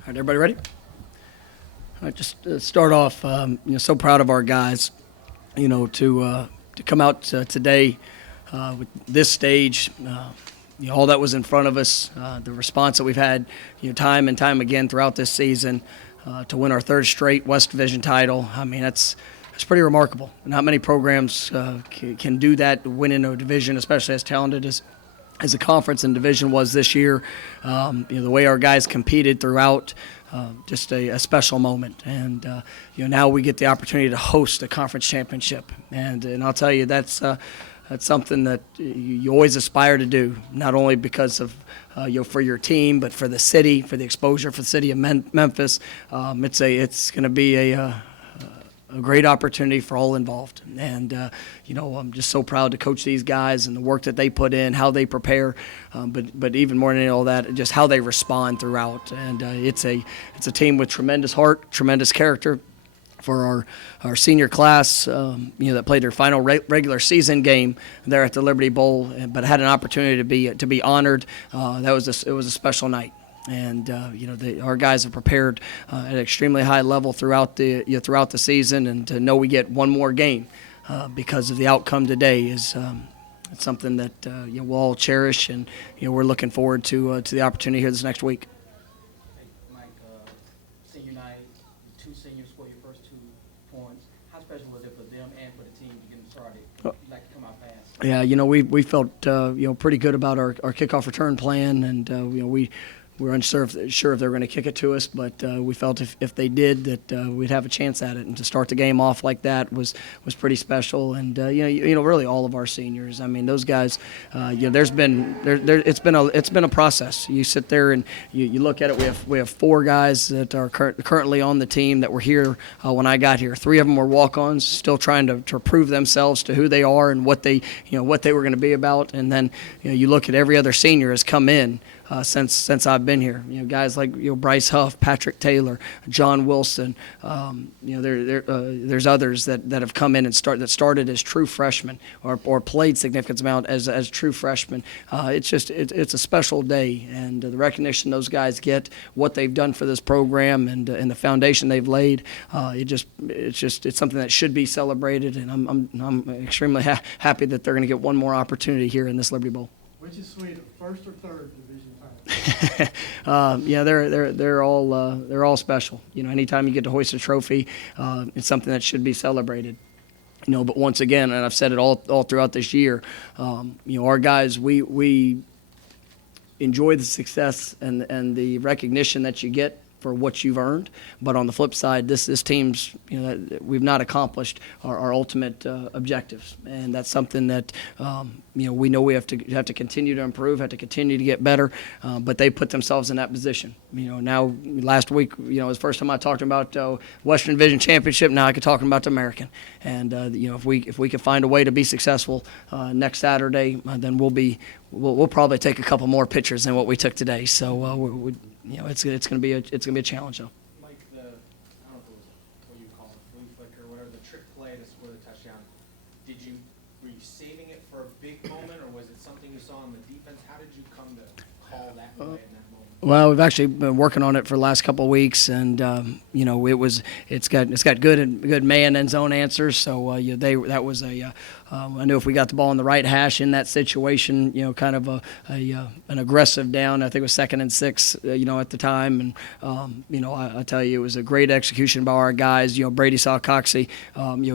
All right, everybody ready? All right, just start off. So proud of our guys. To come out today with this stage. All that was in front of us. The response that we've had, time and time again throughout this season, to win our third straight West Division title. I mean, that's pretty remarkable. Not many programs can do that, win in a division, especially as talented as the conference and division was this year. The way our guys competed throughout, just a special moment. And now we get the opportunity to host a conference championship, and I'll tell you that's something that you always aspire to do, not only because of for your team, but for the city, for the exposure for the city of Memphis. It's going to be a great opportunity for all involved. And, I'm just so proud to coach these guys and the work that they put in, how they prepare, but even more than all that, just how they respond throughout. And it's a team with tremendous heart, tremendous character. For our senior class, that played their final regular season game there at the Liberty Bowl, but had an opportunity to be honored. It was a special night. And our guys have prepared at an extremely high level throughout the season, and to know we get one more game because of the outcome today is it's something that we'll all cherish, and we're looking forward to the opportunity here this next week. Hey, Mike, senior night, two seniors score your first 2 points. How special was it for them and for the team to get them started? You like to come out fast. Yeah, we felt pretty good about our kickoff return plan, and we were unsure if they were going to kick it to us, but we felt if they did that we'd have a chance at it. And to start the game off like that was pretty special. And really all of our seniors. I mean, those guys. It's been a process. You sit there and you look at it. We have 4 guys that are currently on the team that were here when I got here. 3 of them were walk-ons, still trying to prove themselves to who they are and what they were going to be about. And then you look at every other senior has come in. Since I've been here, guys like Bryce Huff, Patrick Taylor, John Wilson, there's others that have come in and started as true freshmen or played significant amount as true freshmen. It's a special day, and the recognition those guys get, what they've done for this program, and the foundation they've laid, it's something that should be celebrated, and I'm extremely happy that they're going to get one more opportunity here in this Liberty Bowl. Which is sweeter, first or third division title? They're all special. Anytime you get to hoist a trophy, it's something that should be celebrated. But once again, and I've said it all throughout this year, our guys, we enjoy the success and the recognition that you get for what you've earned, but on the flip side, this team's we've not accomplished our ultimate objectives, and that's something that we know we have to continue to improve, have to continue to get better, but they put themselves in that position. Now last week, it was the first time I talked about Western Division Championship. Now I could talk about the American, and if we can find a way to be successful next Saturday, then we'll probably take a couple more pictures than what we took today. So it's going to be a challenge though. Mike, I don't know if it was what you call it, flea flicker, or whatever, the trick play to score the touchdown. Were you saving it for a big moment, or was it something you saw in the defense? How did you come to call that play in that moment? Well, we've actually been working on it for the last couple of weeks, and it's got good man and zone answers. So that was I knew if we got the ball in the right hash in that situation, kind of an aggressive down. I think it was 2nd and 6, at the time, and I tell you, it was a great execution by our guys. Brady saw Coxey,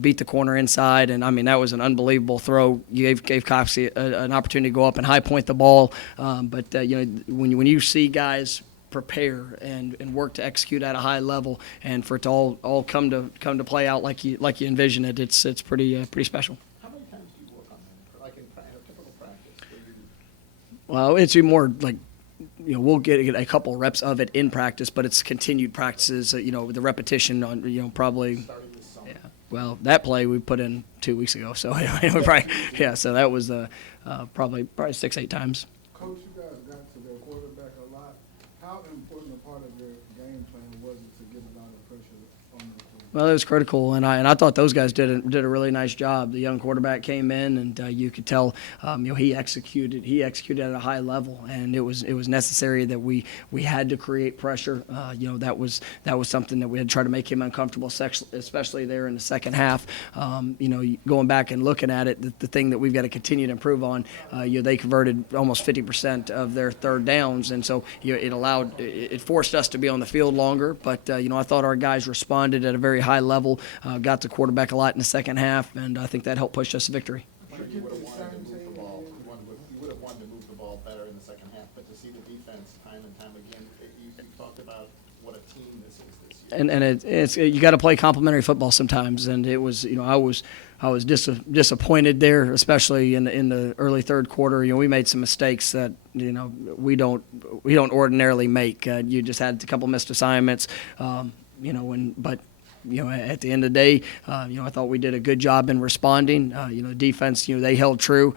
beat the corner inside, and I mean that was an unbelievable throw. You gave Coxey an opportunity to go up and high point the ball, but when you see guys prepare and work to execute at a high level, and for it to all come to play out like you envision it, it's pretty special. How many times do you work on that, like in a typical practice? Well, it's more like we'll get a couple reps of it in practice, but it's continued practices. The repetition on probably. Started this summer. Yeah. Well, that play we put in 2 weeks ago, so So that was probably 6-8 times. Coach, you guys got to their quarterback a lot. How important a part of your game plan was it to get a lot of pressure on the quarterback? Well, it was critical, and I thought those guys did a really nice job. The young quarterback came in, and you could tell, he executed at a high level, and it was necessary that we had to create pressure. That was something that we had to try to make him uncomfortable, especially there in the second half. Going back and looking at it, the thing that we've got to continue to improve on, they converted almost 50% of their third downs, and so it forced us to be on the field longer. But I thought our guys responded at a very high level, got the quarterback a lot in the second half, and I think that helped push us to victory. I'm sure you would have wanted to move the ball. You would have wanted to move the ball better in the second half, but to see the defense time and time again, you talked about what a team this is this year. And it's you got to play complementary football sometimes, and it was I was disappointed there, especially in the early third quarter. We made some mistakes that we don't ordinarily make. You just had a couple missed assignments, but at the end of the day, I thought we did a good job in responding. Defense, they held true.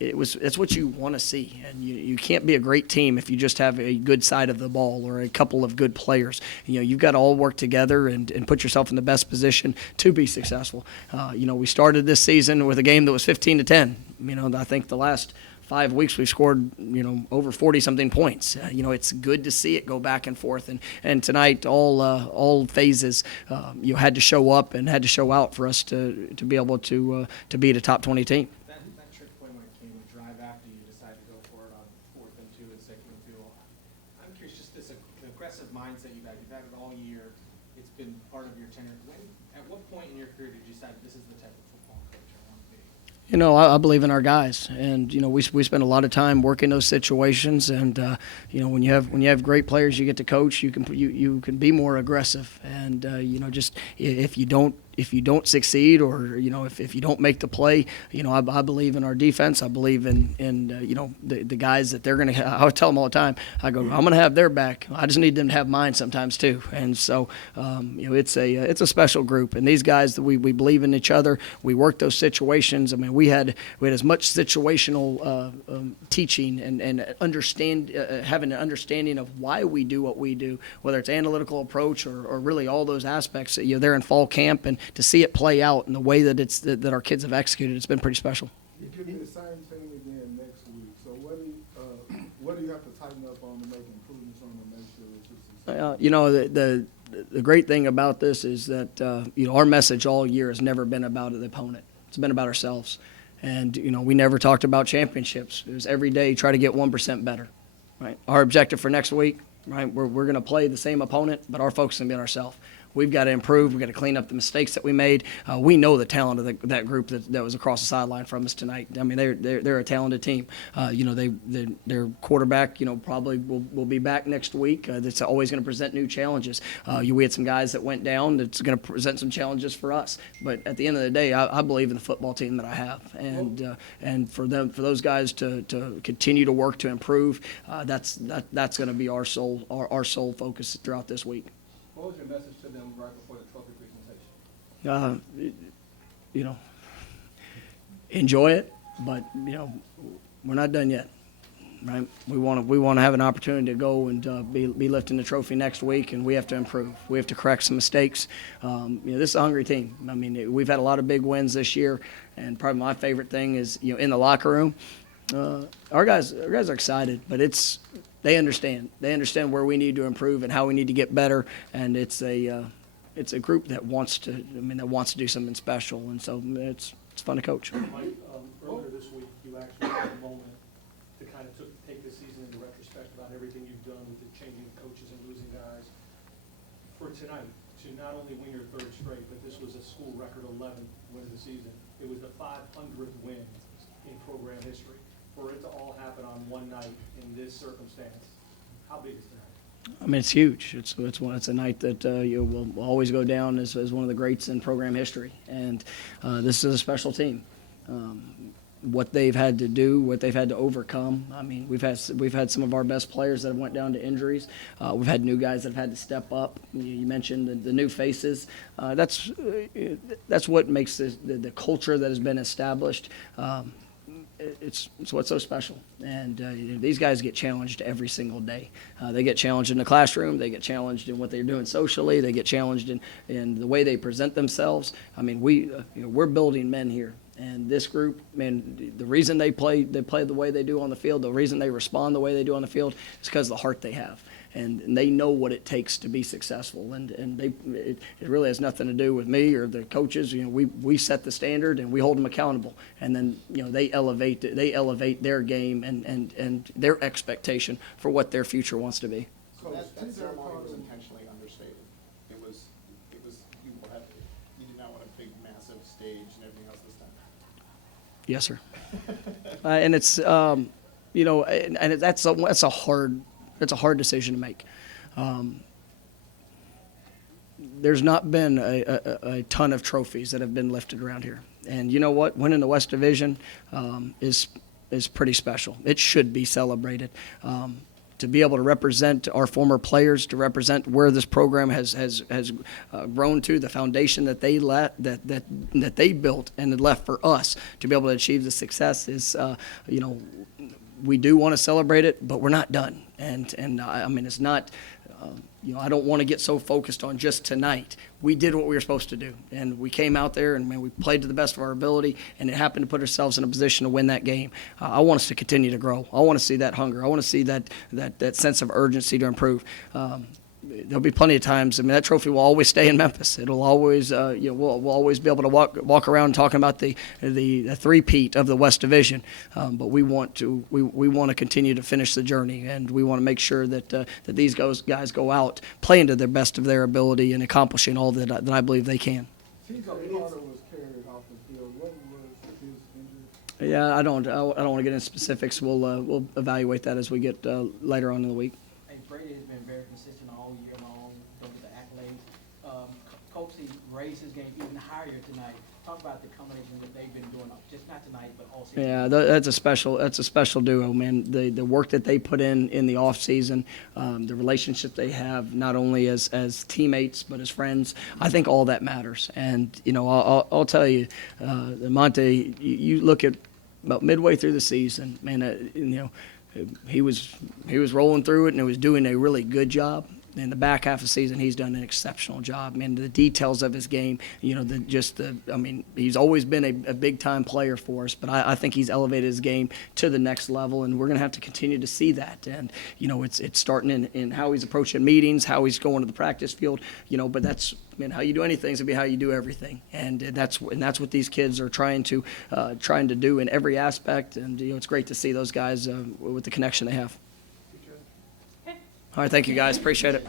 It's what you want to see, and you can't be a great team if you just have a good side of the ball or a couple of good players. You've got to all work together and put yourself in the best position to be successful. We started this season with a game that was 15-10. I think the last 5 weeks we've scored over 40-something points. It's good to see it go back and forth, and tonight all phases had to show up and had to show out for us to be able to beat a top 20 team. That trick play when it came to drive after you decided to go for it on 4th and 2 and 2nd and field. I'm curious, just this aggressive mindset you've had it all year. It's been part of your tenure. At what point in your career did you decide this is the type of football coach I want to be? I believe in our guys, and we spend a lot of time working those situations. And when you have great players, you get to coach. You can be more aggressive, and just if you don't succeed, or if you don't make the play, I believe in our defense. I believe in the guys that they're going to. I tell them all the time. I go, I'm going to have their back. I just need them to have mine sometimes too. And so it's a special group, and these guys that we believe in each other. We work those situations. I mean, we had as much situational teaching and having an understanding of why we do what we do, whether it's analytical approach or really all those aspects. They're in fall camp, and to see it play out in the way that our kids have executed, it's been pretty special. You're getting the same team again next week. So what do you have to tighten up on to make improvements on to make sure it's successful? The great thing about this is that our message all year has never been about the opponent. It's been about ourselves. And we never talked about championships. It was every day try to get 1% better. Right. Our objective for next week, right? We're going to play the same opponent, but our focus is going to be on ourselves. We've got to improve. We've got to clean up the mistakes that we made. We know the talent of that group that was across the sideline from us tonight. I mean, they're a talented team. Their quarterback, probably will be back next week. That's always going to present new challenges. We had some guys that went down. That's going to present some challenges for us. But at the end of the day, I believe in the football team that I have, and for those guys to continue to work to improve, that's going to be our sole focus throughout this week. What was your message to them right before the trophy presentation? Enjoy it, but we're not done yet, right? We want to have an opportunity to go and be lifting the trophy next week, and we have to improve. We have to correct some mistakes. This is a hungry team. I mean, we've had a lot of big wins this year, and probably my favorite thing is in the locker room. Our guys are excited, but they understand. They understand where we need to improve and how we need to get better, and it's a group that wants to do something special, and so it's fun to coach. Mike, earlier this week, you actually had a moment to kind of take the season into retrospect about everything you've done with the changing coaches and losing guys. For tonight, to not only win your third straight, but this was a school record 11th win of the season. It was the 500th win in program history. For it to all happen on one night in this circumstance, how big is tonight? I mean, it's huge. It's a night that will always go down as one of the greats in program history, and this is a special team. What they've had to do, what they've had to overcome. I mean, we've had some of our best players that have went down to injuries. We've had new guys that have had to step up. You mentioned the new faces. That's what makes the culture that has been established. it's what's so special. And these guys get challenged every single day. They get challenged in the classroom. They get challenged in what they're doing socially. They get challenged in the way they present themselves. I mean, we're building men here. And this group, man, the reason they play the way they do on the field, the reason they respond the way they do on the field is because of the heart they have. And they know what it takes to be successful. And it really has nothing to do with me or the coaches. You know, we set the standard and we hold them accountable. And then, you know, they elevate their game and their expectation for what their future wants to be. So that ceremony was intentionally understated. It was you did not want a big, massive stage and everything else this time. Yes, sir. And it's you know, and that's a hard decision to make. There's not been a ton of trophies that have been lifted around here, and you know what? Winning the West Division is pretty special. It should be celebrated. To be able to represent our former players, to represent where this program has grown to, the foundation that they built and had left for us to be able to achieve the success is, you know, we do want to celebrate it, but we're not done. And I mean, it's not, you know, I don't want to get so focused on just tonight. We did what we were supposed to do, and we came out there and man, we played to the best of our ability, and it happened to put ourselves in a position to win that game. I want us to continue to grow. I want to see that hunger. I want to see that sense of urgency to improve. There'll be plenty of times. I mean, that trophy will always stay in Memphis. It'll always, you know, we'll always be able to walk around talking about the three-peat of the West Division. But we want to continue to finish the journey, and we want to make sure that these guys go out playing to the best of their ability and accomplishing all that I believe they can. TJ Carter was carried off the field. What was his injury? Yeah, I don't want to get into specifics. We'll evaluate that as we get later on in the week. Hey, Brady has been very consistent all year long, with the accolades. Coach, he raised his game even higher tonight. Talk about the combination that they've been doing, just not tonight, but all season. Yeah, that's a special duo, man. The work that they put in the off season, the relationship they have, not only as teammates but as friends. I think all that matters. And you know, I'll tell you, Monte, you look at about midway through the season, man. You know, he was rolling through it and he was doing a really good job. In the back half of the season, he's done an exceptional job. Man, the details of his game, you know, I mean, he's always been a big-time player for us, but I think he's elevated his game to the next level, and we're going to have to continue to see that. And, you know, it's starting in how he's approaching meetings, how he's going to the practice field, you know, but that's, I mean, how you do anything is going to be how you do everything. And that's what these kids are trying to do in every aspect. And, you know, it's great to see those guys with the connection they have. All right, thank you, guys. Appreciate it.